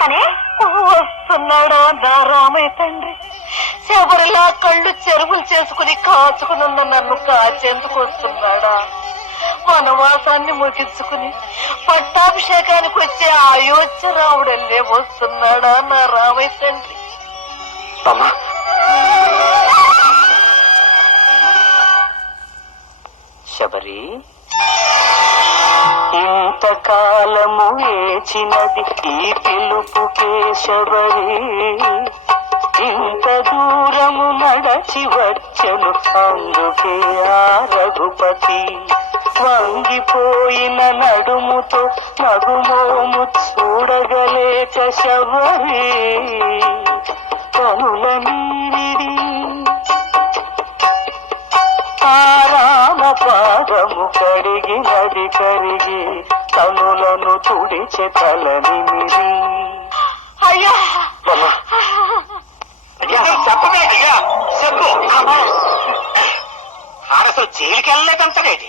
వస్తానే. వస్తున్నాడా నా రామయ్య తండ్రి? శబరిలా కళ్ళు చెరువులు చేసుకుని కాచుకునున్న నన్ను కాచేందుకు వస్తున్నాడా? వనవాసాన్ని ముగించుకుని పట్టాభిషేకానికి వచ్చే అయోధ్య రావుడల్లే వస్తున్నాడా నా రామయ్య తండ్రి? శబరి, ఇంతకాలము వేచినది ఈ పిలుపుకే శబరి, ఇంత దూరము నడచి వచ్చను అందుకే ఆ రఘుపతి, వంగిపోయిన నడుముతో మగుమోము చూడగలేక శబరి, కనుల నీరిడి ఆ రామ పాదము కడిగినది కరిగి కనులను తుడిచె తలనిమిది. అయ్యా చెప్పమే అయ్యా చెప్పు. అసలు జైలుకి వెళ్ళలేదంతనేటి?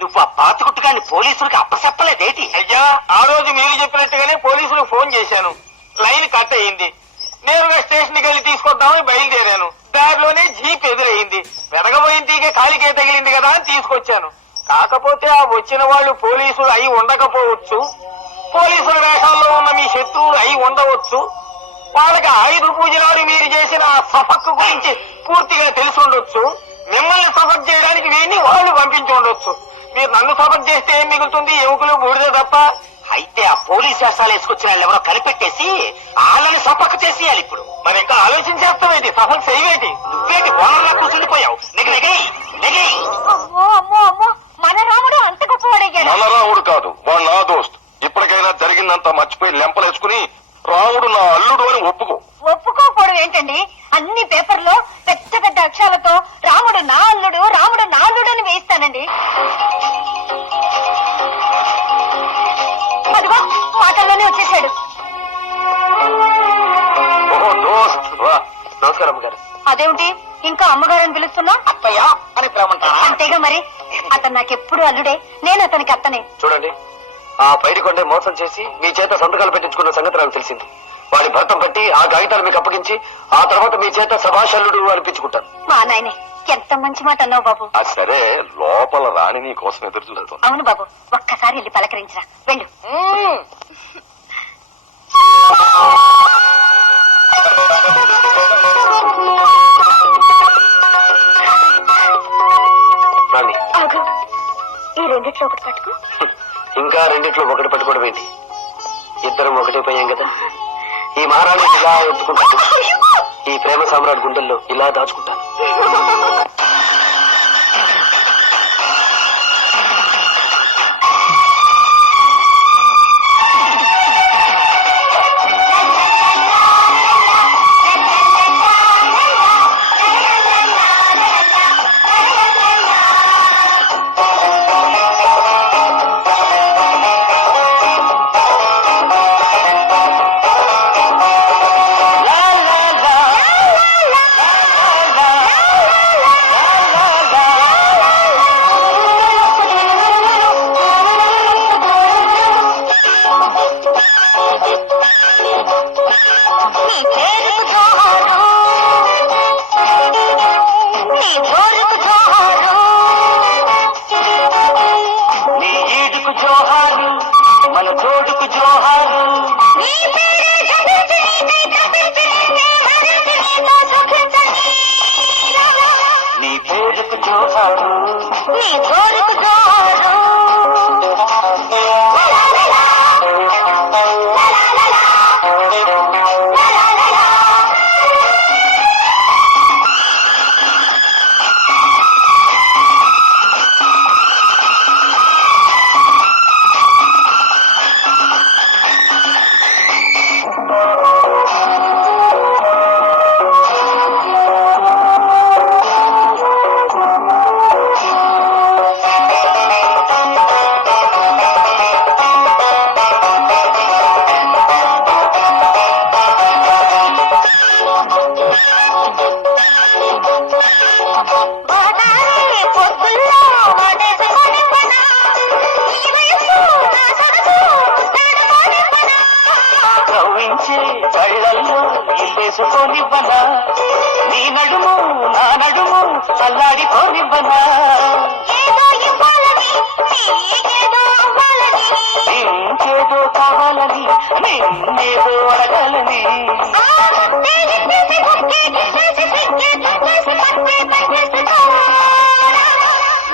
నువ్వు ఆ బాతుకుట్టుగాని పోలీసులకి అప్పచెప్పలేదేటి? అయ్యా ఆ రోజు మీరు చెప్పినట్టుగానే పోలీసులకు ఫోన్ చేశాను. లైన్ కట్ అయింది. నేరుగా స్టేషన్ కి వెళ్ళి తీసుకొద్దామని బయలుదేరాను. దారిలోనే జీప్ ఎదురయింది. వెనకబోయిన తీగే కాలికే తగిలింది కదా అని తీసుకొచ్చాను. కాకపోతే ఆ వచ్చిన వాళ్ళు పోలీసులు అయి ఉండకపోవచ్చు, పోలీసుల వేషాల్లో ఉన్న మీ శత్రువులు అయి ఉండవచ్చు. వాళ్ళకి ఆయుధ పూజనాడు మీరు చేసిన ఆ సఫక్ గురించి పూర్తిగా తెలిసి ఉండొచ్చు. మిమ్మల్ని సఫక్ చేయడానికి వీడిని వాళ్ళు పంపించి ఉండొచ్చు. మీరు నన్ను సఫక్ చేస్తే ఏం మిగులుతుంది? ఎముకలు బూడిదే తప్ప. అయితే ఆ పోలీస్ వేషాలు వేసుకొచ్చిన వాళ్ళు ఎవరో కనిపెట్టేసి వాళ్ళని సపక్క చేసేయాలి. ఇప్పుడు మరి ఇంకా ఆలోచించేస్తావేంటి? సఫక్ చేయవేటి? నువ్వేంటి బోనర్లా కూర్చుండిపోయావు? నెగనెగై నెగై. అమ్మో అమ్మో అమ్మో, మన రాముడు అంత గొప్పవాడయ్యాడు. మన రాముడు కాదు, వాడు నా దోస్త్. ఇప్పటికైనా జరిగిందంతా మర్చిపోయి లెంపలేసుకుని రాముడు నా అల్లుడు అని ఒప్పుకో. ఒప్పుకోకపోవడం ఏంటండి? అన్ని పేపర్లో పెద్ద పెద్ద అక్షరాలతో రాముడు నా అల్లుడు, రాముడు నా అల్లుడు అని వేయిస్తానండి. అదిగో మాటల్లోనే వచ్చేసాడు. ఓహో దోస్త్, రా. నమస్కారం అమ్మగారు. అదేమిటి ఇంకా అమ్మగారని పిలుస్తున్నా? అత్తయ్య అని పిలవమంటారా? అంతేగా మరి. అతను నాకెప్పుడు అల్లుడే, నేను అతనికి అత్తనే. చూడండి, ఆ పైడి కొండే మోసం చేసి మీ చేత సంతకాలు పెట్టించుకున్న సంగతి నాకు తెలిసింది. వాడి భర్తం పట్టి ఆ కాగితాలు మీకు అప్పగించి ఆ తర్వాత మీ చేత సభాషల్లుడు అనిపించుకుంటాను. మా నాయనే ఎంత మంచి మాట అన్నావు బాబు. సరే, లోపల రాణి నీ కోసం ఎదురు చూస్తుంది. అవును బాబు, ఒక్కసారి వెళ్ళి పలకరించరా. వెళ్ళు. రాణి, ఆగు, ఈ రెండిట్లో ఒకటి పట్టుకో. ఇంకా రెండిట్లో ఒకటి పట్టుకోవడం ఏంటి? ఇద్దరం ఒకటే పోయాం కదా. ఈ మహారాణి ఇలా ఎత్తుకుంటాను, ఈ ప్రేమ సామ్రాట్ గుండెల్లో ఇలా దాచుకుంటాను. కవ్వించే కళ్ళల్లో ఇల్లేసుకోనివ్వనా నీ నడుము నా నడుము అల్లాడిపోనివ్వనా ఏదో ఇవ్వాలని నీకేదో అవ్వాలని ఇంకేదో కావాలని నిన్నేదో అడగాలని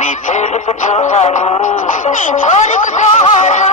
నీ చేరుకు జోహారు నీ జోరుకు జోహారు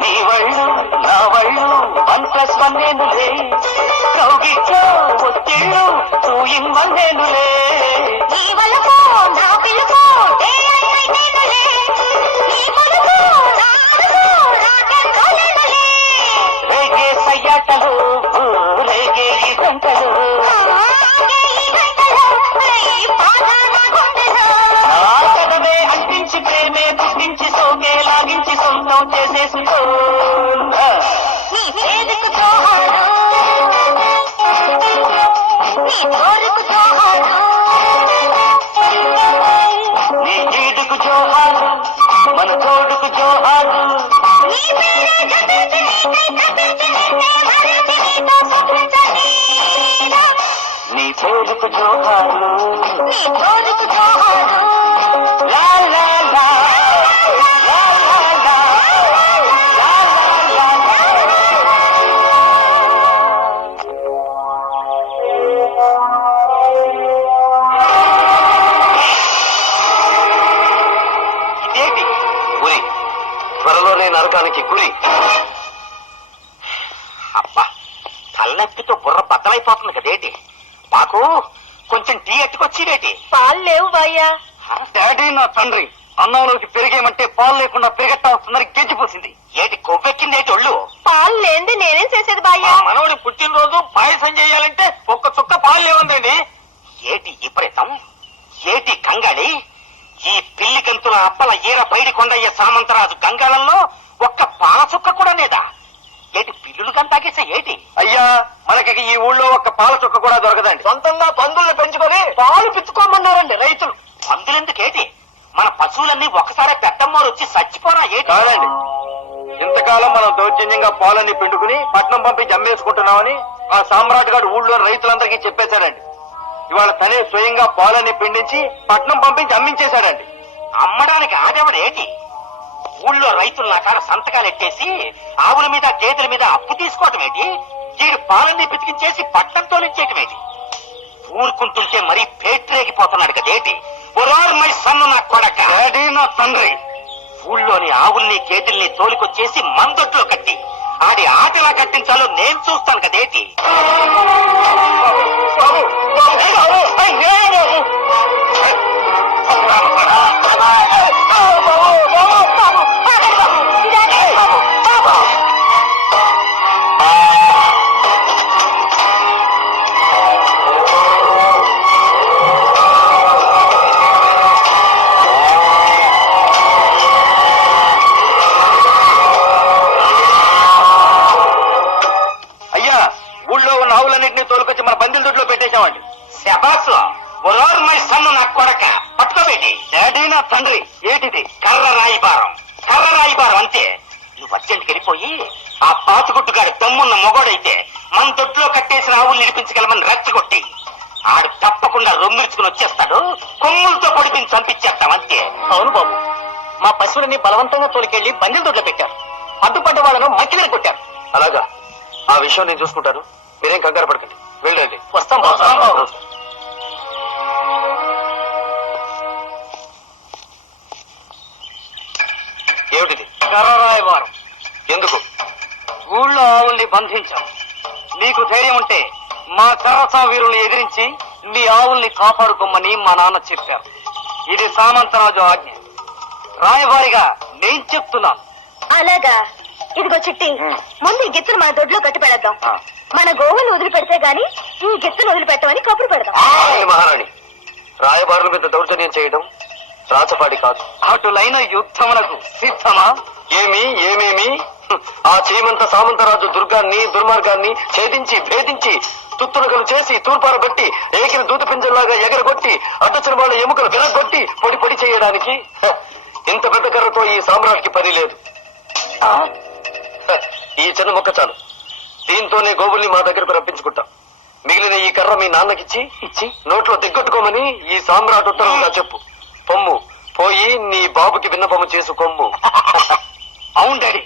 నీ వళ్ళు నా వళ్ళు 1+1 నేనులే కౌగిట్లో ఒత్తిళ్ళు 2-in-1 నేనులే నీ వలపు నా పిలుపు నేనులే నీ కొడుకు నా అడుగు నాకెంతో నేనులే రేగే సయ్యాటలు రేగే ఈ గంటలు ఆగే ఈ గంటలో ఈ బాధ నా గుండెలో నా కథమే అంటించి ప్రేమే పుట్టించి సోకే లాగించి సొంతం చేసేసుకో నీ చేదుకు జోహారు నీ జోరుకు జోహారు నీ జీడుకు జోహారు మన తోడుకు జోహారు నీ పేరే జపించి నీకై తప్పించి నిన్నే మరిచి నీతో సుఖించని నీ పేరుకు జోహారు నీ జోరుకు జోహారు లా లా లా లా లా లా లా లా లా. ఇదేంటి గురి త్వరలోనే నరకానికి గురి అబ్బా తలనొప్పితో బుర్ర బద్దలైపోతుంది కదేటి మాకు కొంచెం టీ ఎట్టుకొచ్చిరేటి పాలు లేవు బాయ్యా డాడీ నా తండ్రి అన్నంలోకి పెరిగేమంటే పాలు లేకుండా పెరగట్టా వస్తుందని గెంజిపోసింది ఏటి కొవ్వెక్కిందేటి ఒళ్ళు పాలు లేంది నేనేం చేసేది బాయ్యా మనవడి పుట్టినరోజు పాయసం చేయాలంటే ఒక్క చుక్క పాలు లేవుందండి ఏటి విపరీతం ఏటి కంగాళి ఈ పిల్లి గంతుల అప్పల ఈర పైడి కొండయ్య సామంతరాజు గంగాళంలో ఒక్క పాల చుక్క కూడా లేదా ఏటి పిల్లులు గంతాకేసే ఏటి అయ్యా మనకి ఈ ఊళ్ళో ఒక్క పాల చుక్క కూడా దొరకదండి సొంతంగా పందుల్ని పెంచుకొని పాలు పిచ్చుకోమన్నారండి రైతులు పందులెందుకేటి మన పశువులన్నీ ఒక్కసారే పెద్దమ్మోరు వచ్చి చచ్చిపోరా ఏటి కాదండి ఇంతకాలం మనం దౌర్జన్యంగా పాలన్నీ పిండుకుని పట్నం పంపించి అమ్మేసుకుంటున్నామని ఆ సామ్రాట్ గారు ఊళ్ళో రైతులందరికీ చెప్పేశాడండి ఇవాళ తనే స్వయంగా పాలన్నీ పిండించి పట్నం పంపించి అమ్మించేశాడండి అమ్మడానికి ఆడేవాడు ఏటి ఊళ్ళో రైతులు నా కాడ సంతకాలు ఎట్టేసి ఆవుల మీద గేదెల మీద అప్పు తీసుకోవటం ఏంటి వీడు పాలన్నీ పితికించేసి పట్నం తోలించేయటం ఏంటి ఊరుకుంటుంటే మరీ పేట్రేగిపోతున్నాడు కదేటి మై సన్ను నా కొడక డాడీ నా తండ్రి ఊళ్ళోని ఆవుల్ని గేదెల్ని తోలికొచ్చేసి మందొట్లో కట్టి ఆడి ఆటలా కట్టించాలో నేను చూస్తాను కదేటి అయ్యా ఊళ్ళో ఉన్న ఆవులన్నింటినీ తోలుకొచ్చి మన బందిల దొడ్లో పెట్టేశామండి శబాసు మై సన్ను నా కొడక పట్టుకోబేటి డాడీ నా తండ్రి ఏటిది కర్ర రాయిబారం అంతే నువ్వు అర్జెంట్కి వెళ్ళిపోయి ఆ పాతుగుట్టుగాడు దమ్మున్న మొగోడైతే మన దొడ్లో కట్టేసిన ఆవులు నిడిపించగలమని రెచ్చగొట్టి ఆడు తప్పకుండా రొమ్మిర్చుకుని వచ్చేస్తాడు కొమ్ములతో పొడిపించి చంపించేస్తాం అంతే అవును బాబు మా పశువులని బలవంతంగా తోలికెళ్లి బందిల దొడ్లో పెట్టారు అడ్డుపడ్డ వాళ్ళను మక్కిన కొట్టారు అలాగా ఆ విషయం నేను చూసుకుంటాను మీరేం కంగారు పడకండి వెళ్ళండి వస్తాం బాబు. ఏమిటిది కర్రరాయవారం ఎందుకు ఊళ్ళో ఆవుల్ని బంధించాం నీకు ధైర్యం ఉంటే మా కర్రసా వీరుల్ని ఎదిరించి మీ ఆవుల్ని కాపాడుకోమని మా నాన్న చెప్పారు. ఇది సామంతరాజు ఆజ్ఞ. రాయబారిగా నేను చెప్తున్నాను. అలాగా? ఇదిగో చిట్టి, ముందు ఈ గిత్తను మన దొడ్లో కట్టి పెడదాం. మన గోవులు వదిలిపెడితే గాని ఈ గిత్తను వదిలిపెట్టమని కబురు పెడదాం. మహారాణి, రాయబారుల మీద దౌర్జన్యం చేయడం రాచపాడి కాదు. అటులైన యుద్ధమునకు సిద్ధమా? ఏమేమి ఆ చీమంత సామంతరాజు దుర్గాన్ని దుర్మార్గాన్ని ఛేదించి భేదించి తుత్తునకలు చేసి తూర్పారబెట్టి ఏకిన దూత పింజల్లాగా ఎగరగొట్టి అడ్డచిన వాళ్ళ ఎముకలు విరగొట్టి పొడి పొడి చేయడానికి ఇంత పెద్ద కర్రతో ఈ సామ్రాట్కి పని లేదు. ఈ చిన్న మొక్క చాలు. దీంతోనే గోవుల్ని మా దగ్గరకు రప్పించుకుంటాం. మిగిలిన ఈ కర్ర మీ నాన్నకిచ్చి నోట్లో దిగ్గొట్టుకోమని ఈ సామ్రాట్ ఉత్తరంగా చెప్పు. పొమ్ము పోయి నీ బాబుకి విన్నపము చేసు కొమ్ము. అవును డాడీ,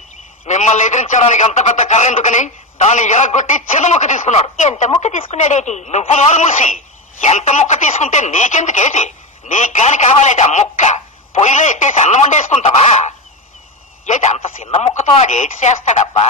మిమ్మల్ని ఎదిరించడానికి అంత పెద్ద కర్ర ఎందుకని దాన్ని ఎరగొట్టి చిన్న ముక్క తీసుకున్నాడు. ఎంత ముక్క తీసుకున్నాడేటి? నువ్వు నోరు మూసి. ఎంత ముక్క తీసుకుంటే నీకెందుకేటి? నీకు గాని కావాలేటి ఆ ముక్క. పొయ్యిలో ఎట్టేసి అన్నం వండేసుకుంటావా? ఏటి అంత చిన్న ముక్కతో వాడు ఏటి చేస్తాడబ్బా?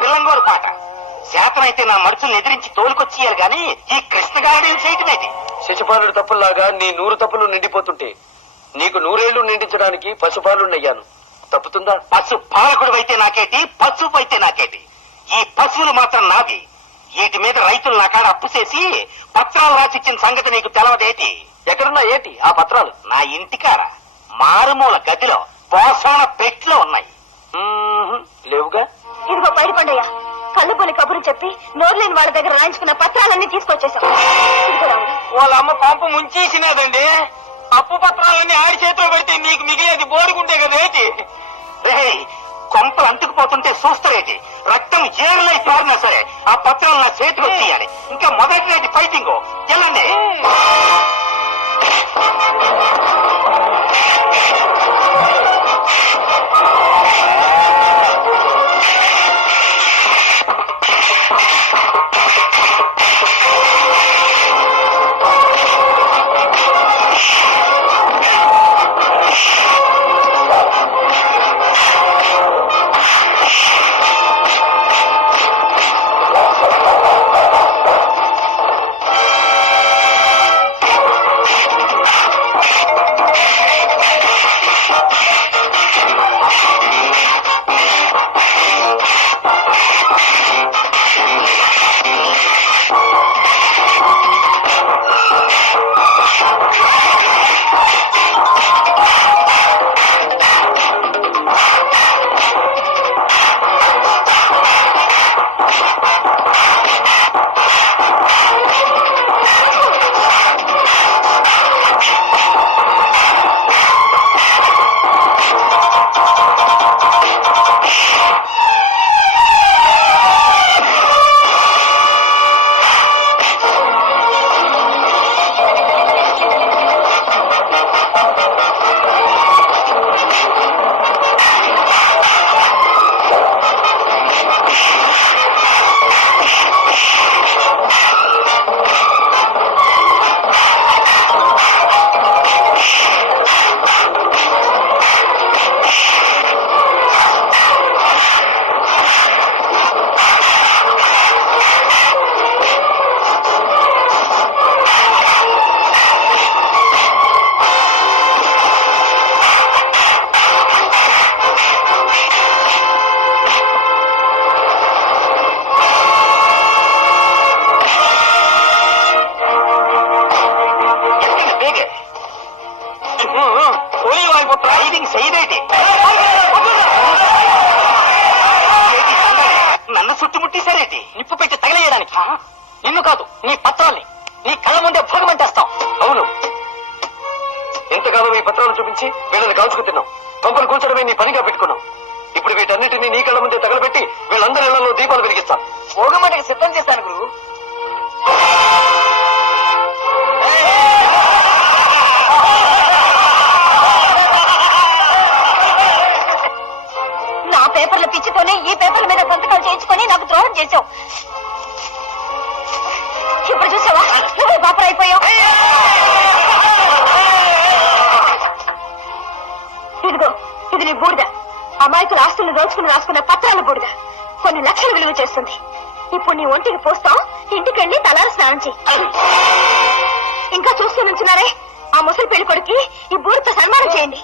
పిల్లంగోరు పాట శాతనైతే నా మనుషుల్ని ఎదిరించి తోలుకొచ్చియాలి గాని ఈ కృష్ణగారుడిని చేయటమేటి? శిశుపాలుడు తప్పుల్లాగా నీ 100 తప్పులు నిండిపోతుంటే నీకు 100 ఏళ్లు నిండించడానికి పశుపాలున్నయ్యాను. తప్పుతుందా? పశు పాలకుడు అయితే నాకేటి, పశువు అయితే నాకేటి? ఈ పశువులు మాత్రం నావి. వీటి మీద రైతులు నా కాడ అప్పు చేసి పత్రాలు రాసిచ్చిన సంగతి నీకు తెలవదేటి? ఎక్కడున్నా ఏటి ఆ పత్రాలు? నా ఇంటికాడ మారుమూల గదిలో పోషణ పెట్లో ఉన్నాయి. లేవుగా? ఇదిగో పైడిపండయ్య, కళ్ళుపోని కబురు చెప్పి నోర్లేని వాళ్ళ దగ్గర రాయించుకున్న పత్రాలన్నీ తీసుకొచ్చేసాం. ఇదిగో రాముడు. వాళ్ళ అమ్మ పంప ముంచేసినదండి. అప్పు పత్రాలన్నీ ఆడి చేతిలో పెడితే నీకు మిగిలేది బోడిగుంటే కదేటి? రేయ్, కొంపలు అంటుకుపోతుంటే చూస్తారేటి? రక్తం ఏరులై పారినా సరే ఆ పత్రాలు నా చేతికి వచ్చేయాలి. ఇంకా మొదటి రేటి ఫైటింగ్ వెళ్ళండి. బ్రీదింగ్ చేయదేటి నన్ను చుట్టుముట్టేశారేటి నిప్పు పెట్టి తగలేయడానికి నిన్ను కాదు నీ పత్రాల్ని నీ కళ్ళ ముందే భోగమంటేస్తాం. అవును, ఎంతకాలం ఈ పత్రాలు చూపించి వీళ్ళని కాల్చుకు తిన్నాం. పంపలు కూల్చడమే నీ పనిగా పెట్టుకున్నాం. ఇప్పుడు వీటన్నిటినీ నీ కళ్ళ ముందే తగలబెట్టి వీళ్ళందరి ఇళ్లలో దీపాలు వెలిగిస్తాం. భోగమంటకి సిద్ధం చేశాను గురు. నా పేపర్ల పిచ్చితోనే ఈ పేపర్ల మీద సంతకాలు చేయించుకొని నాకు ద్రోహం చేశావు. ఇప్పుడు చూసావా నువ్వు బాపర్ అయిపోయావు. ఇదిగో ఇది నీ బూడిద. అమాయకుల ఆస్తులను దోచుకుని రాసుకున్న పత్రాల బూడిద కొన్ని లక్షలు విలువ చేస్తుంది. ఇప్పుడు నీ ఒంటికి పోస్తాం, ఇంటికెళ్ళి తలారు స్నానం చెయ్యి. ఇంకా చూస్తూ నుంచున్నారే, ఆ ముసలి పెళ్లి కొడుకి ఈ బూడితో సన్మానం చేయండి.